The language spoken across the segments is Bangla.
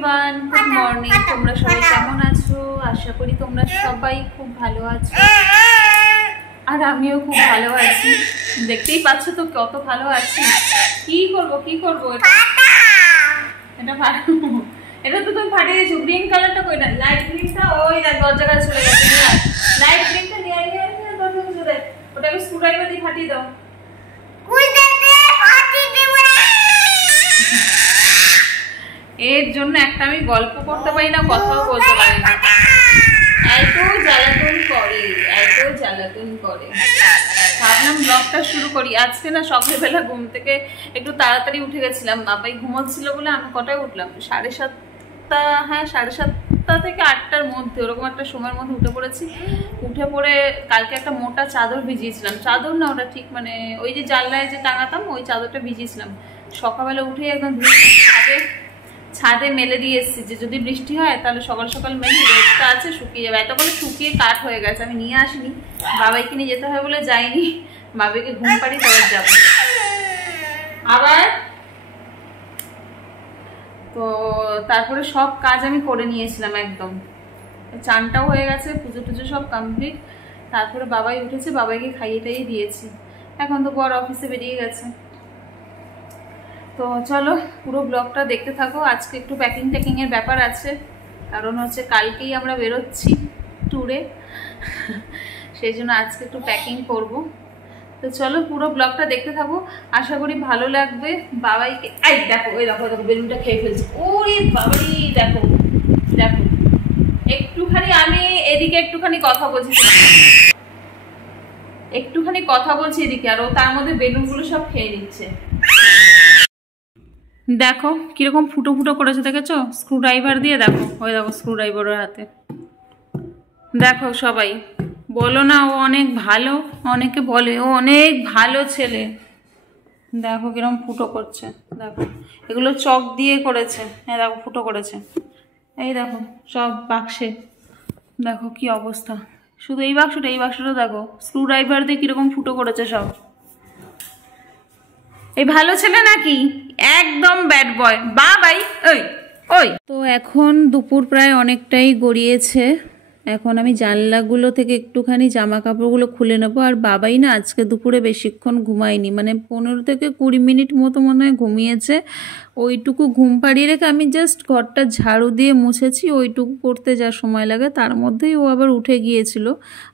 Everyone, good morning. তোমরা সবাই কেমন আছো? আশা করি তোমরা সবাই খুব ভালো আছো, আর আমিও খুব ভালো আছি। দেখতেই পাচ্ছ তো কত ভালো আছি। কি করব এটা তো তুমি ফাটিয়ে দিয়েছো। গ্রিন কালারটা কই না? লাইট গ্রিনটা ওই দেখ দরজা কাছে চলে গেছে। লাইট গ্রিনটা নিয়ে দরজা কাছে দেখ, ওটাকে স্ক্রুড্রাইভার দিয়ে ফাটিয়ে দাও। এর জন্য একটা আমি গল্প করতে পারি না, কথাও বলতে পারি না। এত জ্বালাতন করে। ভাবলাম ব্লগটা শুরু করি। আজকে না সকালবেলা ঘুম থেকে একটু তাড়াতাড়ি উঠে গেছিলাম। বাবাই ঘুমাচ্ছিল বলে আমি কটায় উঠলাম? 7:30। হ্যাঁ, 7:30 থেকে 8টার মধ্যে, ওরকম একটা সময়ের মধ্যে উঠে পড়েছি। উঠে পড়ে কালকে একটা মোটা চাদর ভিজিয়েছিলাম। চাদর না, ওটা ঠিক মানে ওই যে জানলায় যে টাঙাতাম ওই চাদরটা ভিজিয়েছিলাম। সকালবেলা উঠে একদম ছাদে মেলে দিয়ে এসেছি যে যদি বৃষ্টি হয় তাহলে সকাল সকাল মেলে রোদটা আছে, শুকিয়ে যাবে। এত করে শুকিয়ে কাঠ হয়ে গেছে। আমি নিয়ে আসিনি, বাবাইকে নিয়ে যেতে হয় বলে যাইনি। বাবাইকে ঘুম পাড়ি তবে যাব। আবার তো তারপরে সব কাজ আমি করে নিয়েছিলাম একদম। চানটাও হয়ে গেছে, পুজো টুজো সব কমপ্লিট। তারপরে বাবাই উঠেছে, বাবাইকে খাইয়ে টাইয়ে দিয়েছি। এখন তো বড় অফিসে বেরিয়ে গেছে। তো চলো পুরো ব্লগটা দেখতে থাকো। আজকে একটু প্যাকিং এর ব্যাপার আছে, কারণ হচ্ছে কালকেই আমরা বেরোচ্ছি ট্যুরে, সেই জন্য আজকে একটু প্যাকিং করব। তো চলো পুরো ব্লগটা দেখতে থাকো, আশা করি ভালো লাগবে। বাবাইকে দেখো, দেখো বেলুনটা খেয়ে ফেলছে। ওরে বাবাই, দেখো একটুখানি আমি এদিকে একটুখানি কথা বলছি এদিকে, আর ও তার মধ্যে বেলুনগুলো সব খেয়ে নিচ্ছে। দেখো কিরকম ফুটো ফুটো করেছে, দেখেছো? স্ক্রুড্রাইভার দিয়ে দেখো, ওই দেখো স্ক্রুড্রাইভারের হাতে। দেখো সবাই বলো না ও অনেক ভালো, অনেকে বলে ও অনেক ভালো ছেলে। দেখো কিরকম ফুটো করছে, দেখো এগুলো চক দিয়ে করেছে। হ্যাঁ দেখো ফুটো করেছে, এই দেখো সব বাক্সে। দেখো কি অবস্থা, শুধু এই বাক্সটা দেখো স্ক্রুড্রাইভার দিয়ে কিরকম ফুটো করেছে সব। এই ভালো ছেলে নাকি? একদম ব্যাড বয়। বাবাই ওই তো এখন দুপুর প্রায় অনেকটাই গড়িয়েছে। এখন আমি জানলাগুলো থেকে একটুখানি জামা কাপড়গুলো খুলে নেবো। আর বাবাই না আজকে দুপুরে বেশিক্ষণ ঘুমায়নি, মানে 15 থেকে 20 মিনিট মতো মনে হয় ঘুমিয়েছে। ওইটুকু ঘুম পাড়িয়ে রেখে আমি জাস্ট ঘরটা ঝাড়ু দিয়ে মুছেছি। ওইটুকু করতে যা সময় লাগে তার মধ্যেই ও আবার উঠে গিয়েছিল।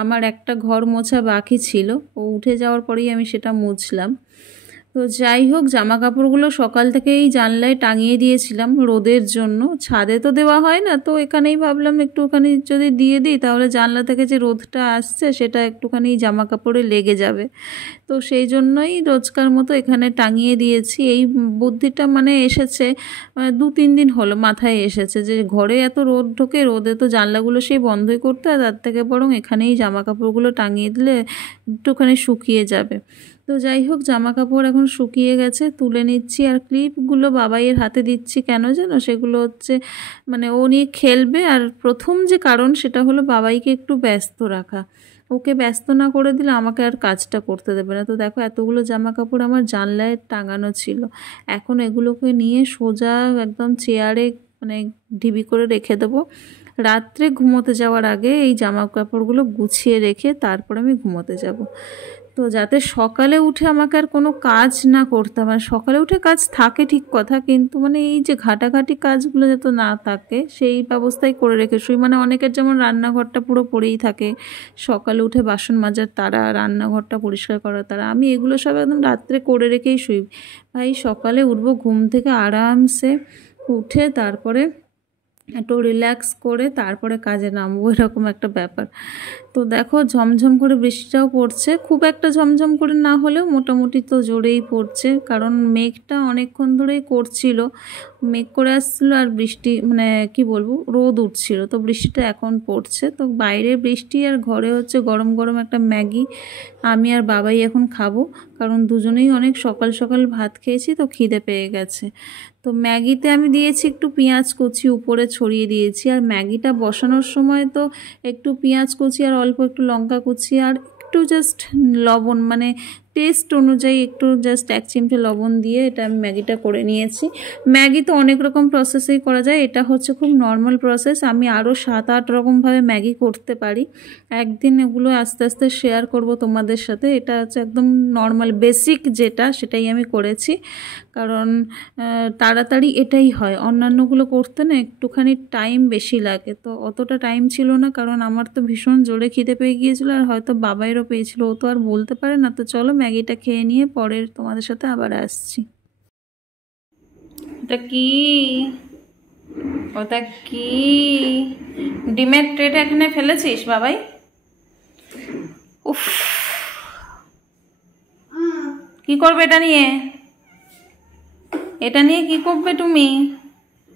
আমার একটা ঘর মোছা বাকি ছিল, ও উঠে যাওয়ার পরেই আমি সেটা মুছলাম। তো যাই হোক, জামা কাপড়গুলো সকাল থেকেই জানলায় টাঙিয়ে দিয়েছিলাম রোদের জন্য। ছাদে তো দেওয়া হয় না, তো এখানেই ভাবলাম একটুখানি যদি দিয়ে দিই তাহলে জানলা থেকে যে রোদটা আসছে সেটা একটুখানি জামা কাপড়ে লেগে যাবে। তো সেই জন্যই রোজকার মতো এখানে টাঙিয়ে দিয়েছি। এই বুদ্ধিটা মানে এসেছে 2-3 দিন হলো মাথায় এসেছে যে ঘরে এত রোদ ঢোকে, রোদে তো জানলাগুলো সেই বন্ধই করতে হয়, তার থেকে বরং এখানেই জামা কাপড়গুলো টাঙিয়ে দিলে একটুখানি শুকিয়ে যাবে। তো যাই হোক, জামা কাপড় এখন শুকিয়ে গেছে, তুলে নিচ্ছি। আর ক্লিপগুলো বাবাইয়ের হাতে দিচ্ছি কেন যেন, সেগুলো হচ্ছে মানে ও নিয়ে খেলবে। আর প্রথম যে কারণ সেটা হলো বাবাইকে একটু ব্যস্ত রাখা। ওকে ব্যস্ত না করে দিলে আমাকে আর কাজটা করতে দেবে না। তো দেখো এতগুলো জামা কাপড় আমার জানলায় টাঙানো ছিল, এখন এগুলোকে নিয়ে সোজা একদম চেয়ারে মানে ঢিবি করে রেখে দেবো। রাত্রে ঘুমোতে যাওয়ার আগে এই জামা কাপড়গুলো গুছিয়ে রেখে তারপর আমি ঘুমোতে যাব। তো যাতে সকালে উঠে আমাকে আর কোনো কাজ না করতে হয়। সকালে উঠে কাজ থাকে ঠিক কথা, কিন্তু মানে এই যে ঘাটাঘাটি কাজগুলো যাতে না থাকে সেই ব্যবস্থাই করে রেখে শুই। মানে অনেকের যেমন রান্নাঘরটা পুরো পড়েই থাকে, সকালে উঠে বাসন মাজার তারা, রান্নাঘরটা পরিষ্কার করার তারা, আমি এগুলো সব একদম রাত্রে করে রেখেই শুই। ভাই সকালে উঠবো ঘুম থেকে আরামসে, উঠে তারপরে একটু রিল্যাক্স করে তারপরে কাজে নামবো, এরকম একটা ব্যাপার। তো দেখো ঝমঝম করে বৃষ্টিটাও পড়ছে, খুব একটা ঝমঝম করে না হলেও মোটামুটি তো জোরেই পড়ছে, কারণ মেঘটা অনেকক্ষণ ধরেই করছিল, মেঘ করে আসছিলো আর বৃষ্টি মানে কি বলবো রোদ উঠছিল। তো বৃষ্টিটা এখন পড়ছে। তো বাইরে বৃষ্টি আর ঘরে হচ্ছে গরম গরম একটা ম্যাগি আমি আর বাবাই এখন খাবো, কারণ দুজনেই অনেক সকাল সকাল ভাত খেয়েছি, তো খিদে পেয়ে গেছে। তো ম্যাগিতে আমি দিয়েছি একটু পেঁয়াজ কুচি উপরে ছড়িয়ে দিয়েছি। আর ম্যাগিটা বসানোর সময় তো একটু পেঁয়াজ কুচি আর অল্প একটু লঙ্কা কুচি আর একটু জাস্ট লবণ মানে টেস্ট অনুযায়ী একটু জাস্ট 1 চিমটে লবণ দিয়ে এটা আমি ম্যাগিটা করে নিয়েছি। ম্যাগি তো অনেক রকম প্রসেসেই করা যায়, এটা হচ্ছে খুব নর্মাল প্রসেস। আমি আরও 7-8 রকমভাবে ম্যাগি করতে পারি, একদিন এগুলো আস্তে আস্তে শেয়ার করব তোমাদের সাথে। এটা হচ্ছে একদম নর্মাল বেসিক যেটা, সেটাই আমি করেছি, কারণ তাড়াতাড়ি এটাই হয়। অন্যান্যগুলো করতে না একটুখানি টাইম বেশি লাগে, তো অতটা টাইম ছিল না, কারণ আমার তো ভীষণ জোরে খিদে পেয়ে গিয়েছিলো, আর হয়তো বাবাইরও পেয়েছিল, ও তো আর বলতে পারে না। তো চলো ম্যাগিটা খেয়ে নিয়ে পরের তোমাদের সাথে আবার আসছি। এটা কি, ওটা কি ডিমের ট্রেটা এখানে ফেলেছিস বাবাই? উফ, কি করবে এটা নিয়ে? এটা নিয়ে কি করবে তুমি?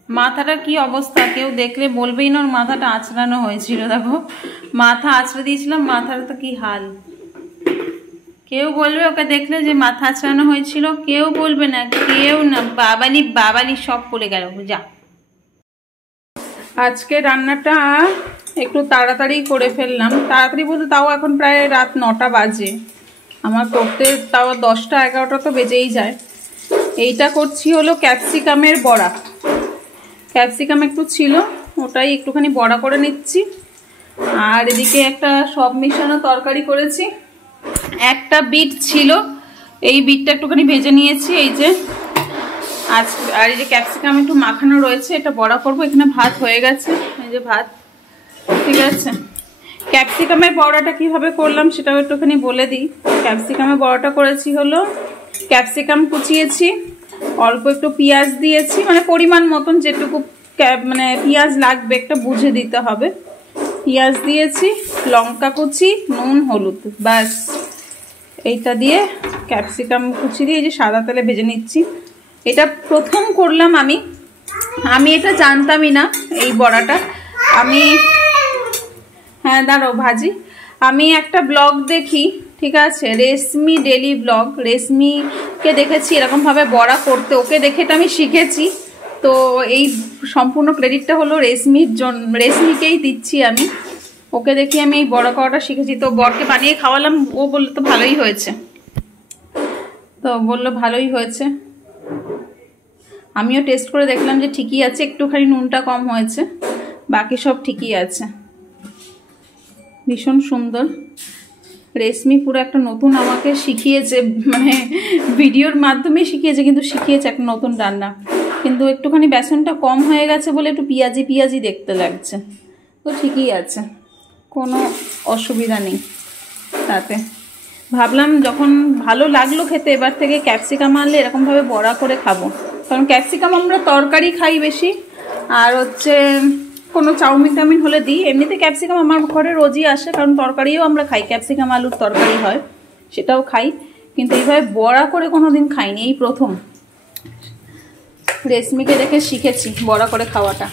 মাথাটার কি অবস্থা, কেউ দেখলে বলবেই না ওর মাথাটা আঁচড়ানো হয়েছিল। দেখো মাথা আঁচড়ে দিয়েছিলাম, মাথার তো কি হাল। কেউ বলবে ওকে দেখলে যে মাথা আঁচড়ানো হয়েছিল? কেউ বলবে না, কেউ না। বাবালি বাবালি সব পড়ে গেল। যা, আজকে রান্নাটা একটু তাড়াতাড়ি করে ফেললাম। তাড়াতাড়ি বলতে তাও এখন প্রায় রাত 9টা বাজে, আমার করতে তাও 10টা 11টা তো বেজেই যায়। এইটা করছি হলো ক্যাপসিকামের বড়া। ক্যাপসিকাম একটু ছিল, ওটাই একটুখানি বড়া করে নিচ্ছি। আর এদিকে একটা সব মিশানো তরকারি করেছি। একটা বিট ছিল, এই বিটটা একটুখানি ভেজে নিয়েছি। এই যে আজ, আর এই যে ক্যাপসিকাম একটু মাখানো রয়েছে, এটা বড়া করব। এখানে ভাত হয়ে গেছে, এই যে ভাত, ঠিক আছে। ক্যাপসিকামের বড়াটা কিভাবে করলাম সেটাও একটুখানি বলে দিই। ক্যাপসিকামের বড়াটা করেছি হলো, ক্যাপসিকাম কুচিয়েছি, অল্প একটু পেঁয়াজ দিয়েছি, মানে পরিমাণ মতন যেটুকু মানে পেঁয়াজ লাগবে একটা বুঝে দিতে হবে। পেঁয়াজ দিয়েছি, লঙ্কা কুচি, নুন, হলুদ, ব্যাস। এইটা দিয়ে ক্যাপসিকাম কুচি দিয়ে এই যে সাদা তেলে ভেজে নিচ্ছি। এটা প্রথম করলাম আমি এটা জানতামই না এই বড়াটা। আমি, হ্যাঁ দাঁড়াও ভাজি, আমি একটা ব্লগ দেখি, ঠিক আছে, রেশমি ডেলি ব্লগ, রেশমিকে দেখেছি এরকমভাবে বড়া করতে, ওকে দেখে এটা আমি শিখেছি। তো এই সম্পূর্ণ ক্রেডিটটা হলো রেশমির জন্য, রেশমিকেই দিচ্ছি আমি। ওকে দেখি আমি এই বড়া করাটা শিখেছি। তো বরকে বানিয়ে খাওয়ালাম, ও বললো তো ভালোই হয়েছে, তো বললো ভালোই হয়েছে। আমিও টেস্ট করে দেখলাম যে ঠিকই আছে, একটুখানি নুনটা কম হয়েছে, বাকি সব ঠিকই আছে। ভীষণ সুন্দর। রেশমি পুরো একটা নতুন আমাকে শিখিয়েছে, মানে ভিডিওর মাধ্যমে শিখিয়েছে, কিন্তু শিখিয়েছে একটা নতুন রান্না। কিন্তু একটুখানি বেসনটা কম হয়ে গেছে বলে একটু পেঁয়াজি পেঁয়াজি দেখতে লাগছে, তো ঠিকই আছে, কোনো অসুবিধা নেই তাতে। ভাবলাম যখন ভালো লাগলো খেতে, এবার থেকে ক্যাপসিকাম আনলে এরকমভাবে বড়া করে খাবো, কারণ ক্যাপসিকাম আমরা তরকারি খাই বেশি, আর হচ্ছে কোনো চাউমিন টাউমিন হলে দিই। এমনিতে ক্যাপসিকাম আমার ঘরে রোজই আসে, কারণ তরকারিও আমরা খাই, ক্যাপসিকাম আলুর তরকারি হয়, সেটাও খাই, কিন্তু এইভাবে বড়া করে কোনো দিন খাইনি, এই প্রথম। রেশমিকে দেখে শিখেছি বড়া করে খাওয়াটা।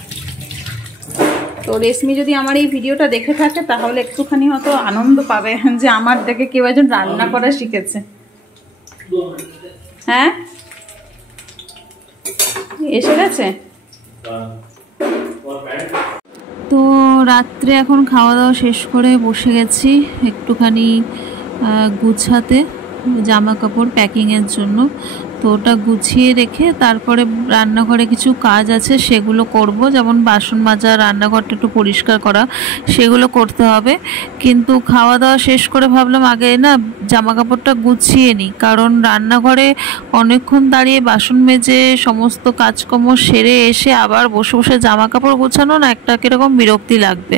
তো রেশমি যদি আমার এই ভিডিওটা দেখে থাকে তাহলে একটুখানি হয়তো আনন্দ পাবে যে আমার দেখে কেউ একজন রান্না করা শিখেছে। হ্যাঁ এসে গেছে। তো রাত্রে এখন খাওয়া দাওয়া শেষ করে বসে গেছি একটুখানি গুছাতে, জামা কাপড় প্যাকিংয়ের জন্য। তো ওটা গুছিয়ে রেখে তারপরে রান্নাঘরে কিছু কাজ আছে সেগুলো করব, যেমন বাসন মাজা, রান্নাঘরটা একটু পরিষ্কার করা, সেগুলো করতে হবে। কিন্তু খাওয়া দাওয়া শেষ করে ভাবলাম আগে না জামা কাপড়টা গুছিয়ে নিই, কারণ রান্নাঘরে অনেকক্ষণ দাঁড়িয়ে বাসন মেজে সমস্ত কাজকর্ম সেরে এসে আবার বসে বসে জামা কাপড় গোছানো না একটা কীরকম বিরক্তি লাগবে।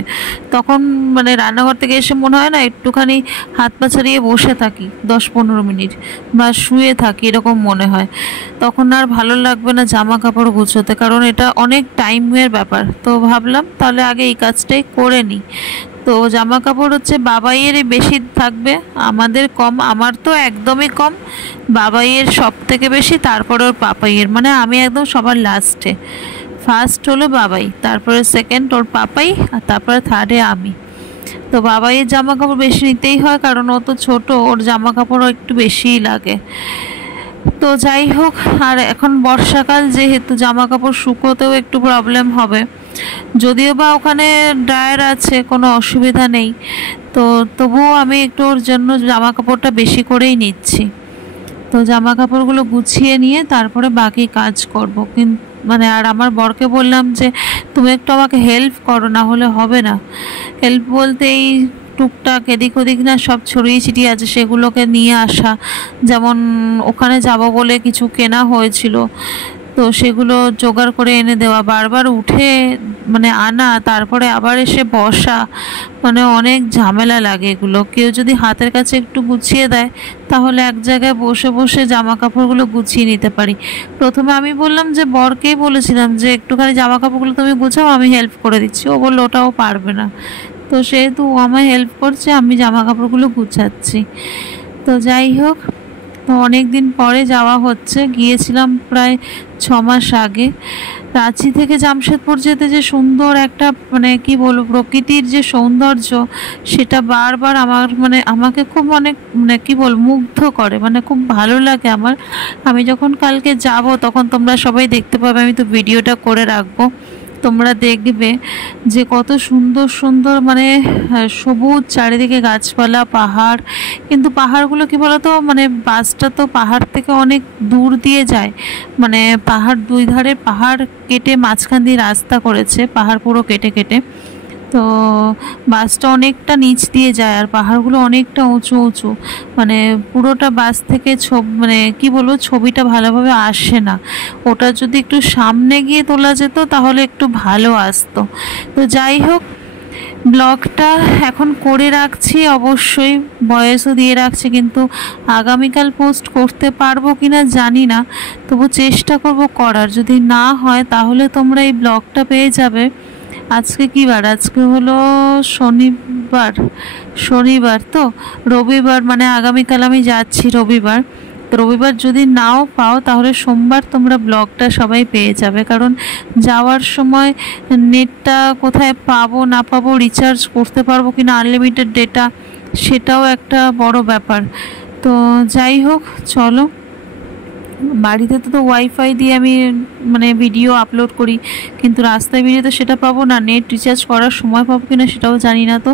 তখন মানে রান্নাঘর থেকে এসে মনে হয় না একটুখানি হাত পা ছাড়িয়ে বসে থাকি 10-15 মিনিট বা শুয়ে থাকি, এরকম মনে হয়। তখন আর ভালো লাগবে না জামা কাপড় গুছোতে, কারণ এটা অনেক টাইমের ব্যাপার। তো ভাবলাম তাহলে আগে এই কাজটাই করে নিই। তো জামা কাপড় হচ্ছে বাবাইয়ের বেশি থাকবে, আমাদের কম। আমার তো একদমই কম, বাবাইয়ের সব থেকে বেশি, তারপরে ওর পাপাইয়ের, মানে আমি একদম সবার লাস্টে। ফার্স্ট হলো বাবাই, তারপরে সেকেন্ড ওর পাপাই, আর তারপরে থার্ডে আমি। তো বাবাইয়ের জামা কাপড় বেশি নিতেই হয়, কারণ ও তো ছোটো, ওর জামা কাপড়ও একটু বেশিই লাগে। তো যাই হোক, আর এখন বর্ষাকাল যেহেতু জামা কাপড় শুকোতেও একটু প্রবলেম হবে, যদিও বা ওখানে ড্রায়ার আছে, কোনো অসুবিধা নেই। তো তবুও আমি একটু ওর জন্য জামা কাপড়টা বেশি করেই নিচ্ছি। তো জামা কাপড়গুলো গুছিয়ে নিয়ে তারপরে বাকি কাজ করব। কিন্তু মানে আর আমার বরকে বললাম যে তুমি একটু আমাকে হেল্প করো, না হলে হবে না। হেল্প বলতে এই টুকটাক এদিক ওদিক না সব ছড়িয়ে ছিটিয়ে আছে, সেগুলোকে নিয়ে আসা। যেমন ওখানে যাব বলে কিছু কেনা হয়েছিল, তো সেগুলো জোগাড় করে এনে দেওয়া, বারবার উঠে মানে আনা, তারপরে আবার এসে বসা, মানে অনেক ঝামেলা লাগে এগুলো। কেউ যদি হাতের কাছে একটু গুছিয়ে দেয় তাহলে এক জায়গায় বসে বসে জামা কাপড়গুলো গুছিয়ে নিতে পারি। প্রথমে আমি বললাম যে বরকেই বলেছিলাম যে একটুখানি জামা কাপড়গুলো তুমি গুছাও, আমি হেল্প করে দিচ্ছি। ও বললো ওটাও পারবে না। তো সেহেতু ও আমায় হেল্প করছে, আমি জামা কাপড়গুলো গুছাচ্ছি। তো যাই হোক, তো অনেক দিন পরে যাওয়া হচ্ছে। গিয়েছিলাম প্রায় 6 মাস আগে। রাঁচি থেকে জামশেদপুর যেতে যে সুন্দর একটা মানে কি বলবো প্রকৃতির যে সৌন্দর্য, সেটা বারবার আমাকে খুব অনেক মানে কি বলবো মুগ্ধ করে, মানে খুব ভালো লাগে আমার। আমি যখন কালকে যাব তখন তোমরা সবাই দেখতে পাবে, আমি তো ভিডিওটা করে রাখবো, তোমরা দেখবে যে কত সুন্দর সুন্দর মানে সবুজ চারিদিকে গাছপালা, পাহাড়। কিন্তু পাহাড়গুলো কি বলতো, মানে বাসটা তো পাহাড় থেকে অনেক দূর দিয়ে যায়, মানে পাহাড় দুই ধারে পাহাড় কেটে মাঝখান দিয়ে রাস্তা করেছে, পাহাড় পুরো কেটে কেটে। তো বাসটা অনেকটা নিচ দিয়ে যায় আর পাহাড়গুলো অনেকটা উঁচু উঁচু, মানে পুরোটা বাস থেকে মানে কি বলবো ছবিটা ভালোভাবে আসে না। ওটা যদি একটু সামনে গিয়ে তোলা যেত তাহলে একটু ভালো আসতো। তো যাই হোক, ব্লগটা এখন করে রাখছি, অবশ্যই ভয়েসও দিয়ে রাখছি, কিন্তু আগামীকাল পোস্ট করতে পারবো কিনা জানি না, তবু চেষ্টা করব করার। যদি না হয় তাহলে তোমরা এই ব্লগটা পেয়ে যাবে। আজকে কী বার? আজকে হলো শনিবার তো রবিবার, মানে আগামীকাল আমি যাচ্ছি রবিবার। তো রবিবার যদি নাও পাও তাহলে সোমবার তোমরা ব্লগটা সবাই পেয়ে যাবে, কারণ যাওয়ার সময় নেটটা কোথায় পাবো না পাবো, রিচার্জ করতে পারবো কিনা আনলিমিটেড ডেটা, সেটাও একটা বড় ব্যাপার। তো যাই হোক, চলো। বাড়িতে তো ওয়াইফাই দিয়ে আমি মানে ভিডিও আপলোড করি, কিন্তু রাস্তায় বেরিয়ে তো সেটা পাবো না, নেট রিচার্জ করার সময় পাবো কিনা সেটাও জানি না। তো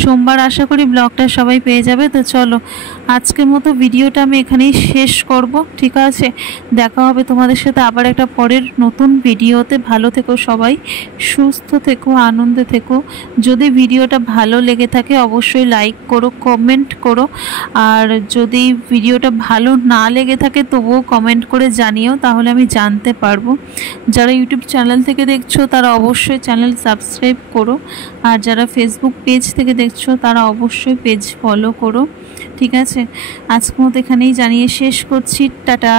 সোমবার আশা করি ব্লগটা সবাই পেয়ে যাবে। তো চলো, আজকের মতো ভিডিওটা আমি এখানেই শেষ করব, ঠিক আছে? দেখা হবে তোমাদের সাথে আবার একটা পরের নতুন ভিডিওতে। ভালো থেকো সবাই, সুস্থ থেকো, আনন্দে থেকো। যদি ভিডিওটা ভালো লেগে থাকে অবশ্যই লাইক করো, কমেন্ট করো। আর যদি ভিডিওটা ভালো না লেগে থাকে তবুও কমেন্ট করে জানিও, তাহলে আমি জানতে পারবো। যারা ইউটিউব চ্যানেল থেকে দেখছো তারা অবশ্যই চ্যানেল সাবস্ক্রাইব করো, আর যারা ফেসবুক পেজ থেকে দেখছো তারা অবশ্যই পেজ ফলো করো, ঠিক আছে? আজকের মতো এখানেই জানিয়ে শেষ করছি, টাটা।